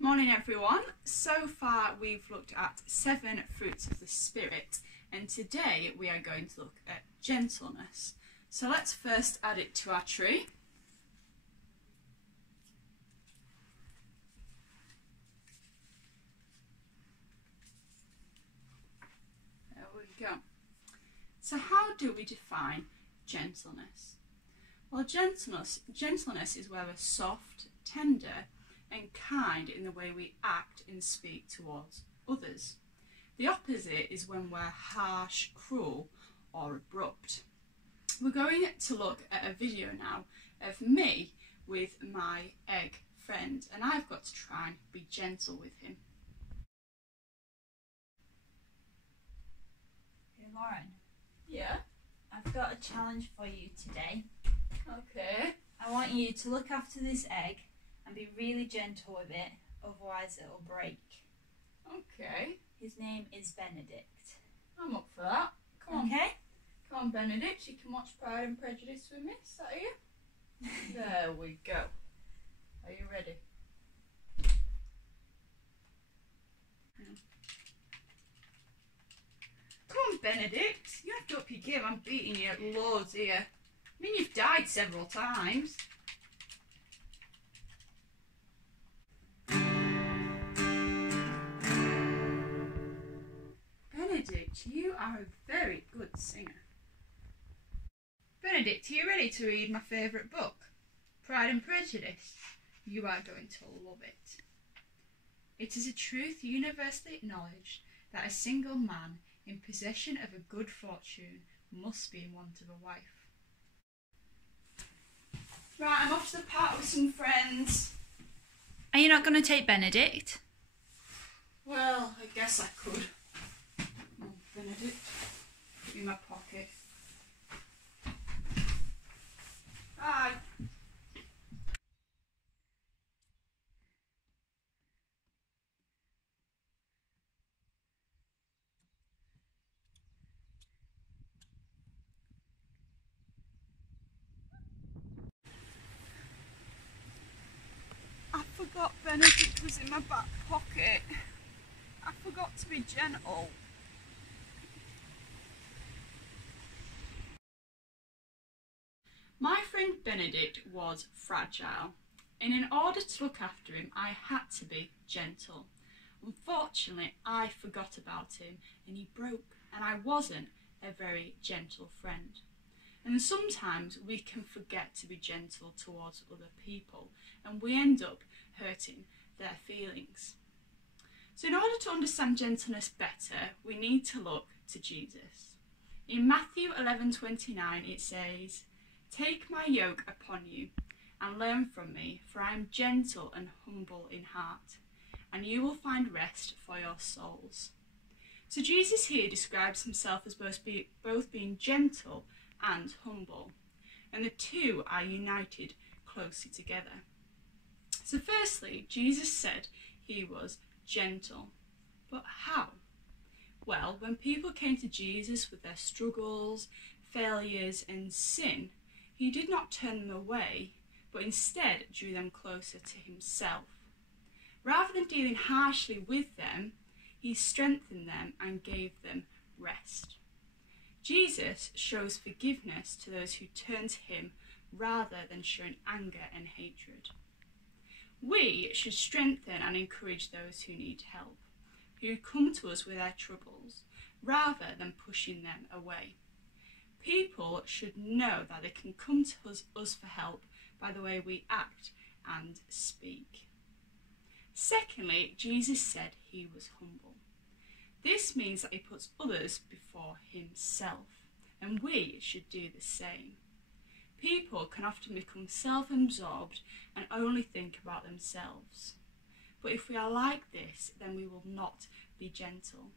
Morning everyone. So far we've looked at 7 fruits of the Spirit, and today we are going to look at gentleness. So let's first add it to our tree. There we go. So how do we define gentleness? Well, gentleness is where we're soft, tender and kind in the way we act and speak towards others. The opposite is when we're harsh, cruel or abrupt. We're going to look at a video now of me with my egg friend, and I've got to try and be gentle with him. Hey Lauren. Yeah? I've got a challenge for you today. Okay. I want you to look after this egg and be really gentle with it, otherwise it'll break. Okay. His name is Benedict. I'm up for that. Come on. Okay? Come on, Benedict. You can watch Pride and Prejudice with me. Is that you? There we go. Are you ready? Come on, Benedict. You have to up your game. I'm beating you at loads here. I mean, you've died several times. Benedict, you are a very good singer. Benedict, are you ready to read my favourite book, Pride and Prejudice? You are going to love it. It is a truth universally acknowledged that a single man in possession of a good fortune must be in want of a wife. Right, I'm off to the park with some friends. Are you not going to take Benedict? Well, I guess I could. Oh, Benedict, put in my pocket. Bye. I forgot Benedict was in my back pocket. I forgot to be gentle. My friend Benedict was fragile, and in order to look after him, I had to be gentle. Unfortunately, I forgot about him and he broke, and I wasn't a very gentle friend. And sometimes we can forget to be gentle towards other people, and we end up hurting their feelings. So in order to understand gentleness better, we need to look to Jesus. In Matthew 11:29 it says, "Take my yoke upon you and learn from me, for I am gentle and humble in heart, and you will find rest for your souls." So Jesus here describes himself as both being gentle and humble, and the two are united closely together. So firstly, Jesus said he was gentle. But how? Well, when people came to Jesus with their struggles, failures and sin, he did not turn them away, but instead drew them closer to himself. Rather than dealing harshly with them, he strengthened them and gave them rest. Jesus shows forgiveness to those who turn to him rather than showing anger and hatred. We should strengthen and encourage those who need help, who come to us with their troubles, rather than pushing them away. People should know that they can come to us for help by the way we act and speak. Secondly, Jesus said he was humble. This means that he puts others before himself, and we should do the same. People can often become self-absorbed and only think about themselves. But if we are like this, then we will not be gentle.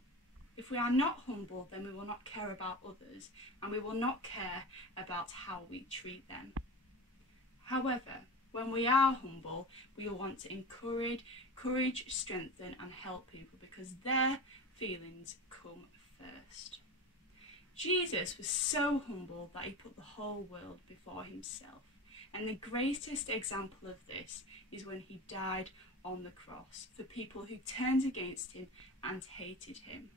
If we are not humble, then we will not care about others, and we will not care about how we treat them. However, when we are humble, we want to encourage, strengthen and help people because their feelings come first. Jesus was so humble that he put the whole world before himself, and the greatest example of this is when he died on the cross for people who turned against him and hated him.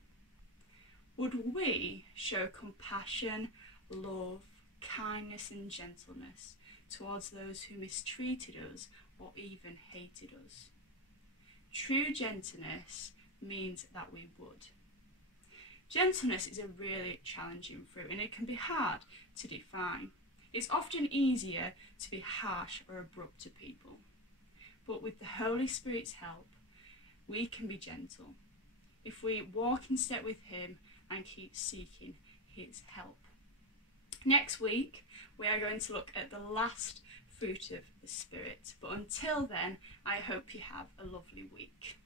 Would we show compassion, love, kindness and gentleness towards those who mistreated us or even hated us? True gentleness means that we would. Gentleness is a really challenging fruit and it can be hard to define. It's often easier to be harsh or abrupt to people. But with the Holy Spirit's help, we can be gentle if we walk in step with him and keep seeking his help. Next week, we are going to look at the last fruit of the Spirit. But until then, I hope you have a lovely week.